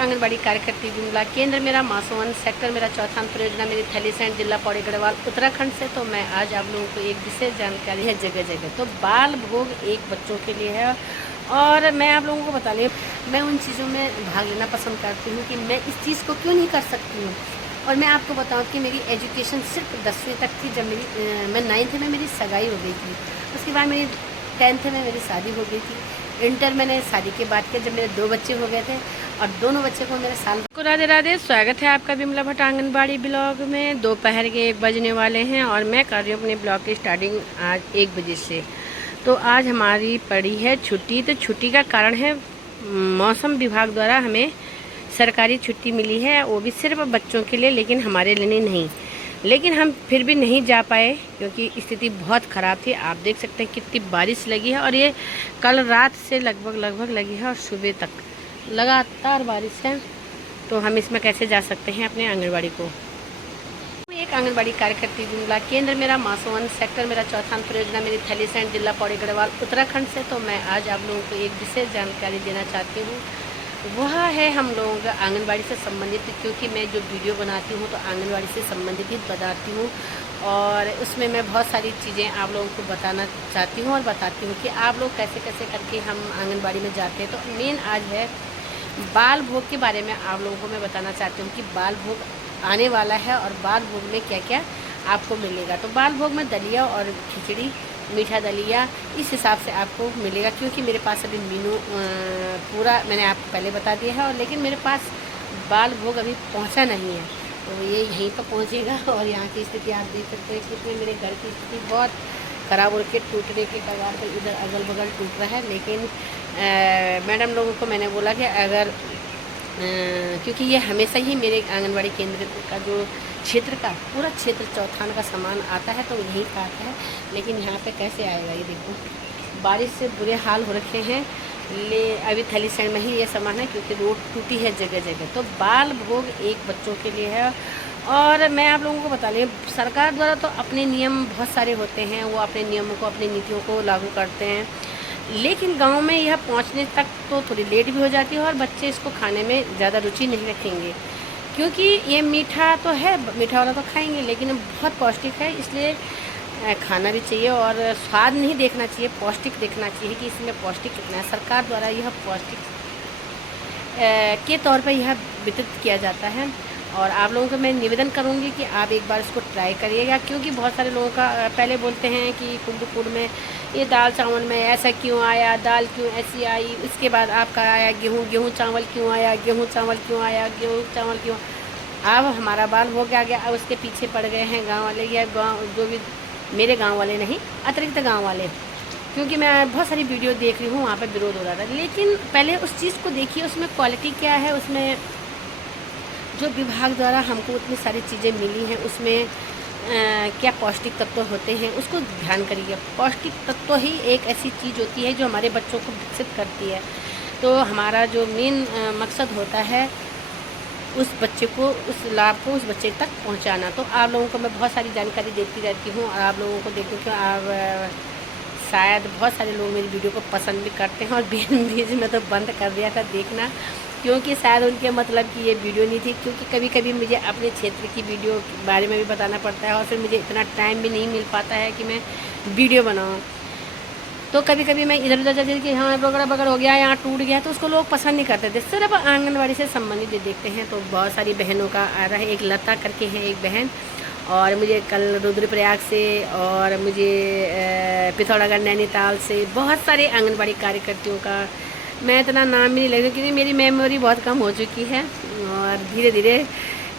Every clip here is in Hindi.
आंगनबाड़ी कार्यकर्ती विमला। केंद्र मेरा मासोवन, सेक्टर मेरा चौथा, परियोजना मेरी थैलीसैंड, जिला पौड़ी गढ़वाल, उत्तराखंड से। तो मैं आज आप लोगों को एक विशेष जानकारी है जगह जगह। तो बाल भोग एक बच्चों के लिए है और मैं आप लोगों को बता रही हूँ, मैं उन चीज़ों में भाग लेना पसंद करती हूँ कि मैं इस चीज़ को क्यों नहीं कर सकती हूँ। और मैं आपको बताऊँ कि मेरी एजुकेशन सिर्फ 10वीं तक थी। जब मैं 9th में मेरी सगाई हो गई थी। उसके बाद मेरी 10th में मेरी शादी हो गई थी। इंटर मैंने शादी के बाद किया जब मेरे 2 बच्चे हो गए थे और दोनों बच्चे को मेरे साल को। राधे राधे, स्वागत है आपका विमला भट्ट आंगनबाड़ी ब्लॉग में। दोपहर के 1 बजने वाले हैं और मैं कर रही हूँ अपने ब्लॉग की स्टार्टिंग आज 1 बजे से। तो आज हमारी पड़ी है छुट्टी। तो छुट्टी का कारण है मौसम विभाग द्वारा हमें सरकारी छुट्टी मिली है, वो भी सिर्फ बच्चों के लिए, लेकिन हमारे लिए नहीं। लेकिन हम फिर भी नहीं जा पाए क्योंकि स्थिति बहुत ख़राब थी। आप देख सकते हैं कितनी बारिश लगी है और ये कल रात से लगभग लगी है और सुबह तक लगातार बारिश है। तो हम इसमें कैसे जा सकते हैं अपने आंगनबाड़ी को। एक आंगनबाड़ी कार्यकर्ती विमला। केंद्र मेरा मासोवन, सेक्टर मेरा चौथा, परियोजना मेरी थैलीसैंड, जिला पौड़ी गढ़वाल, उत्तराखंड से। तो मैं आज आप लोगों को एक विशेष जानकारी देना चाहती हूँ। वह है हम लोगों का आंगनबाड़ी से संबंधित, क्योंकि मैं जो वीडियो बनाती हूँ तो आंगनबाड़ी से संबंधित ही बताती हूँ और उसमें मैं बहुत सारी चीज़ें आप लोगों को बताना चाहती हूँ और बताती हूँ कि आप लोग कैसे कैसे करके हम आंगनबाड़ी में जाते हैं। तो मेन आज है बाल भोग के बारे में आप लोगों को मैं बताना चाहती हूँ कि बाल भोग आने वाला है और बाल भोग में क्या क्या आपको मिलेगा। तो बाल भोग में दलिया और खिचड़ी, मीठा दलिया इस हिसाब से आपको मिलेगा, क्योंकि मेरे पास अभी मेनू पूरा मैंने आपको पहले बता दिया है और लेकिन मेरे पास बाल भोग अभी पहुंचा नहीं है। तो ये यहीं पर पहुंचेगा और यहाँ की स्थिति आप देख सकते हैं कि मेरे घर की स्थिति बहुत ख़राब हो के टूटने के कगार पर इधर अगल बगल टूट रहा है। लेकिन मैडम लोगों को मैंने बोला कि अगर क्योंकि ये हमेशा ही मेरे आंगनबाड़ी केंद्र का जो क्षेत्र का पूरा क्षेत्र चौथान का सामान आता है तो यहीं का आता है। लेकिन यहाँ पे कैसे आएगा, ये देखो बारिश से बुरे हाल हो रखे हैं। अभी थैलीसैंड में ही ये सामान है क्योंकि रोड टूटी है जगह जगह। तो बाल भोग एक बच्चों के लिए है और मैं आप लोगों को बता रही हूँ, सरकार द्वारा तो अपने नियम बहुत सारे होते हैं, वो अपने नियमों को अपनी नीतियों को लागू करते हैं। लेकिन गांव में यह पहुंचने तक तो थोड़ी लेट भी हो जाती है और बच्चे इसको खाने में ज़्यादा रुचि नहीं रखेंगे, क्योंकि ये मीठा तो है, मीठा वाला तो खाएंगे, लेकिन बहुत पौष्टिक है, इसलिए खाना भी चाहिए और स्वाद नहीं देखना चाहिए, पौष्टिक देखना चाहिए कि इसमें पौष्टिक कितना है। सरकार द्वारा यह पौष्टिक के तौर पर यह वितरित किया जाता है और आप लोगों को मैं निवेदन करूंगी कि आप एक बार इसको ट्राई करिएगा, क्योंकि बहुत सारे लोगों का पहले बोलते हैं कि फूड में ये दाल चावल में ऐसा क्यों आया, दाल क्यों ऐसी आई, उसके बाद आपका आया गेहूँ चावल क्यों आया, गेहूँ चावल क्यों आया, गेहूँ चावल क्यों। अब हमारा बाल हो गया, अब उसके पीछे पड़ गए हैं गाँव वाले या गाँव जो भी मेरे गाँव वाले नहीं, अतिरिक्त गाँव वाले, क्योंकि मैं बहुत सारी वीडियो देख रही हूँ वहाँ पर विरोध हो रहा था। लेकिन पहले उस चीज़ को देखिए, उसमें क्वालिटी क्या है, उसमें जो विभाग द्वारा हमको उतनी सारी चीज़ें मिली हैं उसमें क्या पौष्टिक तत्व होते हैं उसको ध्यान करिए। पौष्टिक तत्व ही एक ऐसी चीज़ होती है जो हमारे बच्चों को विकसित करती है। तो हमारा जो मेन मकसद होता है उस बच्चे को, उस लाभ को उस बच्चे तक पहुंचाना। तो आप लोगों को मैं बहुत सारी जानकारी देती रहती हूँ और आप लोगों को देखूँ कि आप शायद बहुत सारे लोग मेरी वीडियो को पसंद भी करते हैं और बीच में तो बंद कर दिया था देखना, क्योंकि शायद उनके मतलब कि ये वीडियो नहीं थी, क्योंकि कभी कभी मुझे अपने क्षेत्र की वीडियो के बारे में भी बताना पड़ता है और फिर मुझे इतना टाइम भी नहीं मिल पाता है कि मैं वीडियो बनाऊँ। तो कभी कभी मैं इधर उधर जाती कि हाँ बगड़ हो गया, यहाँ टूट गया, तो उसको लोग पसंद नहीं करते थे। सिर्फ आंगनबाड़ी से संबंधित देखते हैं तो बहुत सारी बहनों का आ रहा है। एक लता करके है एक बहन, और मुझे कल रुद्रप्रयाग से और मुझे पिथौरागढ़ नैनीताल से बहुत सारे आंगनबाड़ी कार्यकर्तियों का, मैं इतना नाम भी नहीं लग, क्योंकि मेरी मेमोरी बहुत कम हो चुकी है और धीरे धीरे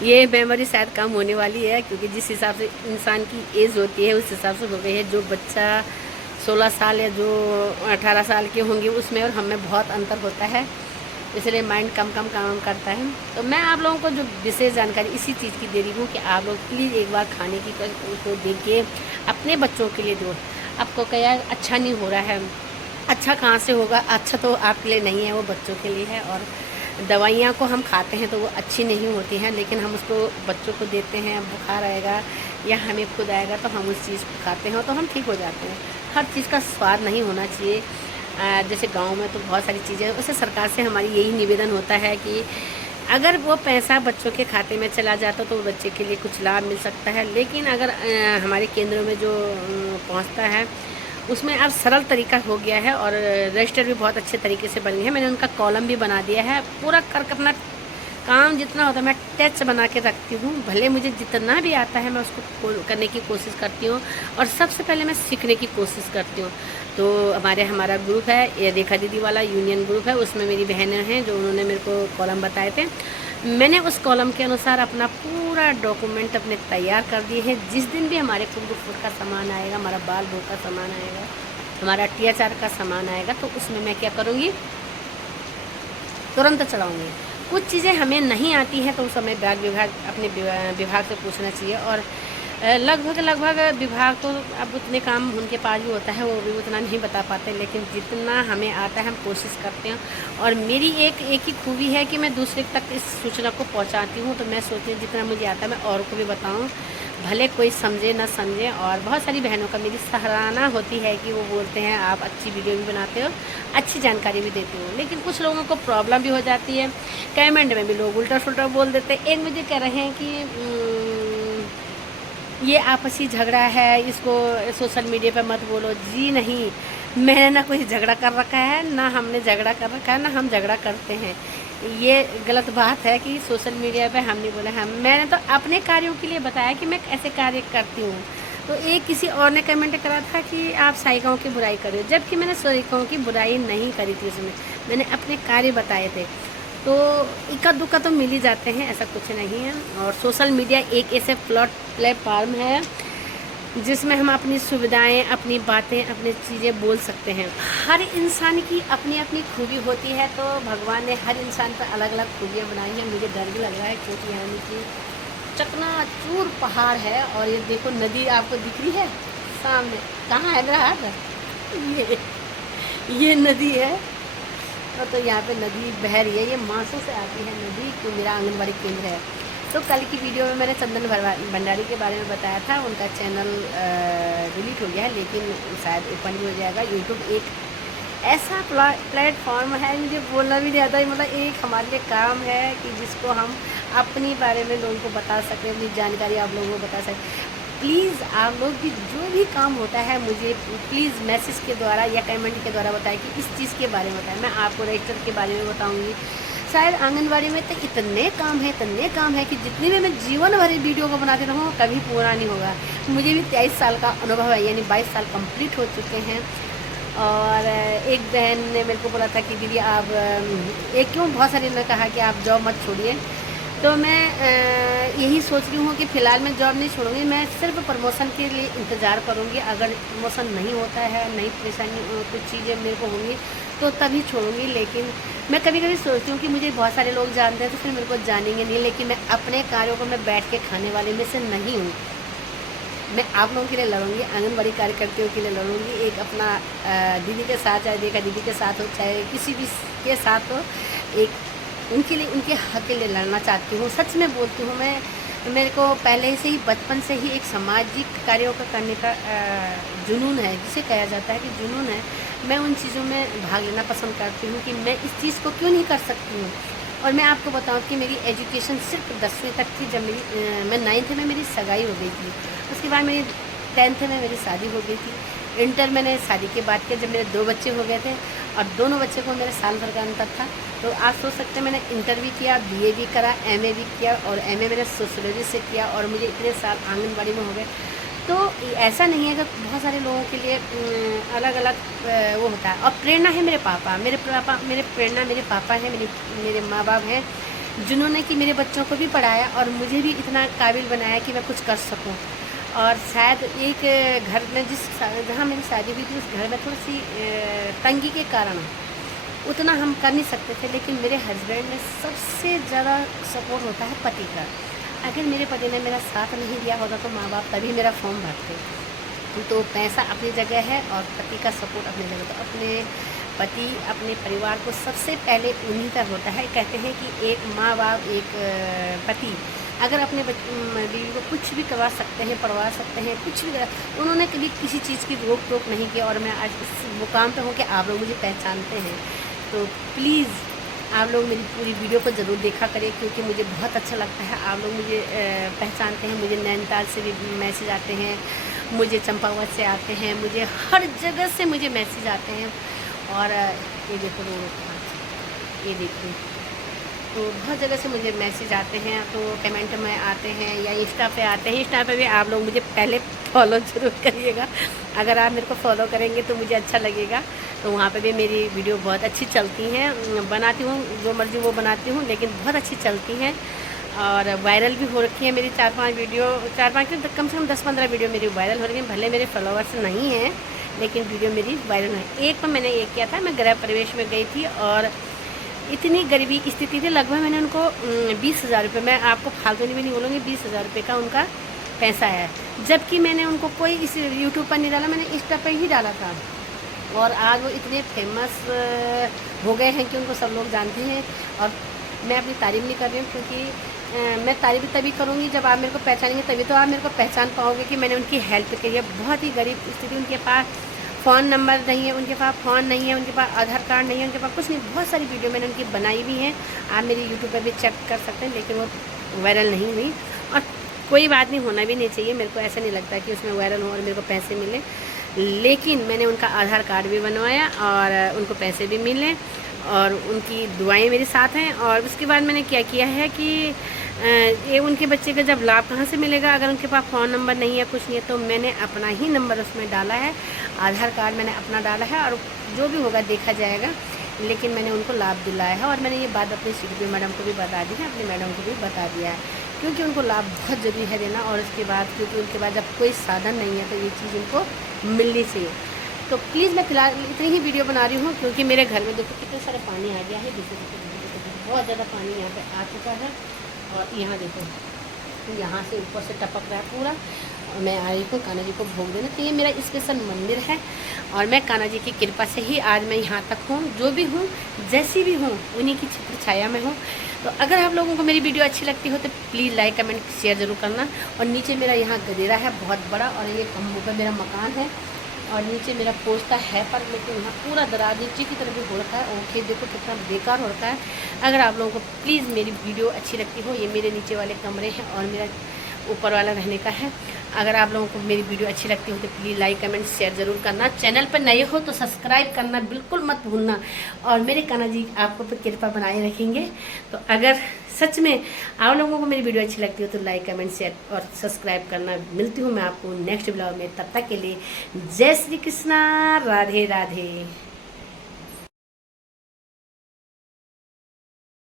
ये मेमोरी शायद कम होने वाली है, क्योंकि जिस हिसाब से इंसान की एज होती है उस हिसाब से हो गई है। जो बच्चा 16 साल या जो 18 साल के होंगे उसमें और हम में बहुत अंतर होता है, इसलिए माइंड कम काम करता है। तो मैं आप लोगों को जो विशेष जानकारी इसी चीज़ की दे रही हूँ कि आप लोग प्लीज़ एक बार खाने की को देखिए, अपने बच्चों के लिए दो। आपको क्या अच्छा नहीं हो रहा है, अच्छा कहाँ से होगा, अच्छा तो आपके लिए नहीं है, वो बच्चों के लिए है। और दवाइयाँ को हम खाते हैं तो वो अच्छी नहीं होती हैं, लेकिन हम उसको बच्चों को देते हैं, बुखार आएगा या हमें खुद आएगा तो हम उस चीज़ को खाते हैं तो हम ठीक हो जाते हैं। हर चीज़ का स्वाद नहीं होना चाहिए। जैसे गांव में तो बहुत सारी चीज़ें, उससे सरकार से हमारी यही निवेदन होता है कि अगर वो पैसा बच्चों के खाते में चला जाता तो बच्चे के लिए कुछ लाभ मिल सकता है, लेकिन अगर हमारे केंद्रों में जो पहुंचता है उसमें अब सरल तरीका हो गया है और रजिस्टर भी बहुत अच्छे तरीके से बन गए हैं। मैंने उनका कॉलम भी बना दिया है, पूरा कर अपना काम जितना होता है मैं टच बना के रखती हूँ। भले मुझे जितना भी आता है मैं उसको करने की कोशिश करती हूँ और सबसे पहले मैं सीखने की कोशिश करती हूँ। तो हमारा ग्रुप है, ये रेखा दीदी वाला यूनियन ग्रुप है, उसमें मेरी बहनें हैं जो उन्होंने मेरे को कॉलम बताए थे। मैंने उस कॉलम के अनुसार अपना पूरा डॉक्यूमेंट अपने तैयार कर दिए हैं। जिस दिन भी हमारे कुंभ फूड का सामान आएगा, हमारा बाल भोग का सामान आएगा, हमारा THR का सामान आएगा, तो उसमें मैं क्या करूँगी, तुरंत चढ़ाऊँगी। कुछ चीज़ें हमें नहीं आती हैं तो उस समय अपने विभाग से पूछना चाहिए। और लगभग विभाग तो अब उतने काम उनके पास भी होता है, वो भी उतना नहीं बता पाते, लेकिन जितना हमें आता है हम कोशिश करते हैं। और मेरी एक ही खूबी है कि मैं दूसरे तक इस सूचना को पहुंचाती हूं। तो मैं सोचती हूँ जितना मुझे आता है मैं और को भी बताऊं, भले कोई समझे ना समझे। और बहुत सारी बहनों का मेरी सराहना होती है कि वो बोलते हैं आप अच्छी वीडियो भी बनाते हो, अच्छी जानकारी भी देते हो, लेकिन कुछ लोगों को प्रॉब्लम भी हो जाती है। कमेंट में भी लोग उल्टा सुल्टा बोल देते हैं। एक मुझे कह रहे हैं कि ये आपसी झगड़ा है, इसको सोशल मीडिया पे मत बोलो। जी नहीं, मैंने ना कोई झगड़ा कर रखा है, ना हमने झगड़ा कर रखा है, ना हम झगड़ा करते हैं। ये गलत बात है कि सोशल मीडिया पे हम नहीं बोले। मैंने तो अपने कार्यों के लिए बताया कि मैं ऐसे कार्य करती हूँ। तो एक किसी और ने कमेंट करा था कि आप साइकाओं की बुराई कर रहे हो, जबकि मैंने साइकाओं की बुराई नहीं करी थी। उसमें मैंने अपने कार्य बताए थे। तो इक्का दुक्का तो मिल ही जाते हैं, ऐसा कुछ नहीं है। और सोशल मीडिया एक ऐसे प्लेटफॉर्म है जिसमें हम अपनी सुविधाएं, अपनी बातें, अपनी चीज़ें बोल सकते हैं। हर इंसान की अपनी अपनी खूबी होती है, तो भगवान ने हर इंसान पर अलग अलग खूबियाँ बनाई हैं। मुझे डर भी लग रहा है क्योंकि यहाँ नीचे चकनाचूर पहाड़ है और ये देखो नदी आपको दिख रही है सामने। कहाँ है मेरा हाथ? ये नदी है। तो यहाँ पे नदी बह रही है, ये मासों से आती है नदी। तो मेरा आंगनबाड़ी केंद्र है। तो कल की वीडियो में मैंने चंदन भंडारी के बारे में बताया था। उनका चैनल डिलीट हो गया है, लेकिन शायद ओपन भी हो जाएगा। यूट्यूब एक ऐसा प्लेटफॉर्म है, मुझे बोलना भी नहीं आता है, मतलब एक हमारे लिए काम है कि जिसको हम अपनी बारे में लोगों को बता सकें, अपनी जानकारी आप लोगों को बता सकें। प्लीज़ आप लोग भी जो भी काम होता है मुझे प्लीज़ मैसेज के द्वारा या कमेंट के द्वारा बताएं कि इस चीज़ के बारे में बताएं। मैं आपको रजिस्टर के बारे में बताऊंगी। शायद आंगनबाड़ी में तो इतने काम है कि जितनी भी मैं जीवन भर वीडियो को बनाती रहूँ कभी पूरा नहीं होगा। मुझे भी 23 साल का अनुभव है, यानी 22 साल कंप्लीट हो चुके हैं। और एक बहन ने मेरे को बोला था कि दीदी आप बहुत सारी ने कहा कि आप जॉब मत छोड़िए। तो मैं यही सोच रही हूँ कि फ़िलहाल मैं जॉब नहीं छोड़ूंगी, मैं सिर्फ प्रमोशन के लिए इंतज़ार करूँगी। अगर प्रमोशन नहीं होता है, नई परेशानी कुछ चीज़ें मेरे को होंगी तो तभी छोड़ूंगी। लेकिन मैं कभी कभी सोचती हूँ कि मुझे बहुत सारे लोग जानते हैं तो फिर मेरे को जानेंगे नहीं, लेकिन मैं अपने कार्यों को मैं बैठ के खाने वाले में से नहीं हूँ। मैं आप लोगों के लिए लड़ूंगी, आंगनबाड़ी कार्यकर्तियों के लिए लड़ूंगी। एक अपना दीदी के साथ, चाहे देखा दीदी के साथ हो, चाहे किसी भी के साथ हो, एक उनके लिए, उनके हक के लिए लड़ना चाहती हूँ। सच में बोलती हूँ मैं, मेरे को पहले से ही बचपन से ही एक सामाजिक कार्यों का करने का जुनून है, जिसे कहा जाता है कि जुनून है। मैं उन चीज़ों में भाग लेना पसंद करती हूँ कि मैं इस चीज़ को क्यों नहीं कर सकती हूँ। और मैं आपको बताऊँ कि मेरी एजुकेशन सिर्फ 10वीं तक थी। जब मैं 9th में मेरी सगाई हो गई थी, उसके बाद मेरी 10th में मेरी शादी हो गई थी। इंटर मैंने शादी के बाद किया जब मेरे 2 बच्चे हो गए थे और दोनों बच्चे को मेरे साल भर का अंतर था। तो आप सोच सकते हैं मैंने इंटर भी किया, BA भी करा, MA भी किया और MA मैंने सोशियोलॉजी से किया और मुझे इतने साल आंगनबाड़ी में हो गए। तो ऐसा नहीं है कि बहुत सारे लोगों के लिए अलग अलग वो होता है। और प्रेरणा है मेरे पापा, मेरे प्रेरणा मेरे पापा हैं, मेरे माँ बाप हैं, जिन्होंने कि मेरे बच्चों को भी पढ़ाया और मुझे भी इतना काबिल बनाया कि मैं कुछ कर सकूं। और शायद एक घर में जहाँ मेरी शादी हुई थी उस घर में थोड़ी सी तंगी के कारण उतना हम कर नहीं सकते थे, लेकिन मेरे हस्बैंड ने सबसे ज़्यादा सपोर्ट होता है पति का। अगर मेरे पति ने मेरा साथ नहीं दिया होता तो माँ बाप तभी मेरा फॉर्म भरते। तो पैसा अपनी जगह है और पति का सपोर्ट अपनी जगह। तो अपने पति, अपने परिवार को सबसे पहले उन्हीं का होता है। कहते हैं कि एक माँ बाप, एक पति अगर अपने बीवी को कुछ भी करवा सकते हैं, पढ़वा सकते हैं, कुछ भी, उन्होंने कभी किसी चीज़ की रोक टोक नहीं की। और मैं आज इस मुकाम पे हूँ कि आप लोग मुझे पहचानते हैं। तो प्लीज़ आप लोग मेरी पूरी वीडियो को ज़रूर देखा करें, क्योंकि मुझे बहुत अच्छा लगता है। आप लोग मुझे पहचानते हैं, मुझे नैनीताल से भी मैसेज आते हैं, मुझे चंपावत से आते हैं, मुझे हर जगह से मुझे मैसेज आते हैं। और ये देखो ये देखिए, तो बहुत जगह से मुझे मैसेज आते हैं, तो कमेंट में आते हैं या इंस्टा पे आते हैं। इंस्टा पे भी आप लोग मुझे पहले फॉलो ज़रूर करिएगा। अगर आप मेरे को फॉलो करेंगे तो मुझे अच्छा लगेगा। तो वहाँ पे भी मेरी वीडियो बहुत अच्छी चलती हैं, बनाती हूँ जो मर्ज़ी वो बनाती हूँ, लेकिन बहुत अच्छी चलती हैं और वायरल भी हो रखी है मेरी 4-5 वीडियो, 4-5 कम से कम 10-15 वीडियो मेरी वायरल हो रही हैं। भले मेरे फॉलोवर्स नहीं हैं, लेकिन वीडियो मेरी वायरल है। एक पर मैंने ये किया था, मैं गृह प्रवेश में गई थी और इतनी गरीबी स्थिति थी, लगभग मैंने उनको 20,000 रुपये, मैं आपको फालतू भी नहीं बोलूँगी, 20,000 रुपये का उनका पैसा है। जबकि मैंने उनको कोई इस यूट्यूब पर नहीं डाला, मैंने इंस्टा पर ही डाला था। और आज वो इतने फेमस हो गए हैं कि उनको सब लोग जानते हैं। और मैं अपनी तारीफ़ नहीं कर रही हूँ, क्योंकि मैं तारीफ़ तभी करूँगी जब आप मेरे को पहचानेंगे, तभी तो आप मेरे को पहचान पाओगे कि मैंने उनकी हेल्प की है। बहुत ही गरीब स्थिति, उनके पास फ़ोन नंबर नहीं है, उनके पास फ़ोन नहीं है, उनके पास आधार कार्ड नहीं है, उनके पास कुछ नहीं। बहुत सारी वीडियो मैंने उनकी बनाई भी हैं, आप मेरी यूट्यूब पर भी चेक कर सकते हैं, लेकिन वो वायरल नहीं हुई। और कोई बात नहीं, होना भी नहीं चाहिए। मेरे को ऐसा नहीं लगता कि उसमें वायरल हो और मेरे को पैसे मिले, लेकिन मैंने उनका आधार कार्ड भी बनवाया और उनको पैसे भी मिले और उनकी दुआएं मेरे साथ हैं। और उसके बाद मैंने क्या किया है कि ये उनके बच्चे का जब लाभ कहाँ से मिलेगा, अगर उनके पास फ़ोन नंबर नहीं है, कुछ नहीं है, तो मैंने अपना ही नंबर उसमें डाला है, आधार कार्ड मैंने अपना डाला है और जो भी होगा देखा जाएगा। लेकिन मैंने उनको लाभ दिलाया है और मैंने ये बात अपने CDPO मैडम को भी बता दी है, अपनी मैडम को भी बता दिया है, क्योंकि उनको लाभ बहुत ज़रूरी है देना। और उसके बाद क्योंकि उनके बाद जब कोई साधन नहीं है तो ये चीज़ उनको मिलनी चाहिए। तो प्लीज़ मैं फिलहाल इतनी ही वीडियो बना रही हूँ, क्योंकि मेरे घर में देखो कितने सारे पानी आ गया है। देखो बहुत ज़्यादा पानी यहाँ पे आ चुका है। और यहाँ देखो, यहाँ से ऊपर से टपक रहा है पूरा। और मैं आई हूँ कान्हा जी को भोग देना, तो ये मेरा स्पेशल मंदिर है और मैं कान्हा जी की कृपा से ही आज मैं यहाँ तक हूँ। जो भी हूँ, जैसी भी हूँ, उन्हीं की छत्र छाया में हूँ। तो अगर आप लोगों को मेरी वीडियो अच्छी लगती हो तो प्लीज़ लाइक कमेंट शेयर ज़रूर करना। और नीचे मेरा यहाँ गदेरा है बहुत बड़ा, और ये कम्बू का मेरा मकान है और नीचे मेरा पोस्ता है, पर लेकिन यहाँ पूरा दरार नीचे की तरफ भी हो रखा है। ओके, देखो कितना बेकार हो रखा है। अगर आप लोगों को प्लीज़ मेरी वीडियो अच्छी लगती हो, ये मेरे नीचे वाले कमरे हैं और मेरा ऊपर वाला रहने का है। अगर आप लोगों को मेरी वीडियो अच्छी लगती हो तो प्लीज़ लाइक कमेंट शेयर ज़रूर करना। चैनल पर नए हो तो सब्सक्राइब करना बिल्कुल मत भूलना, और मेरे कान्हा जी आपको पर कृपा बनाए रखेंगे। तो अगर सच में आप लोगों को मेरी वीडियो अच्छी लगती हो तो लाइक कमेंट शेयर और सब्सक्राइब करना। मिलती हूँ मैं आपको नेक्स्ट ब्लॉग में, तब तक के लिए जय श्री कृष्णा, राधे राधे।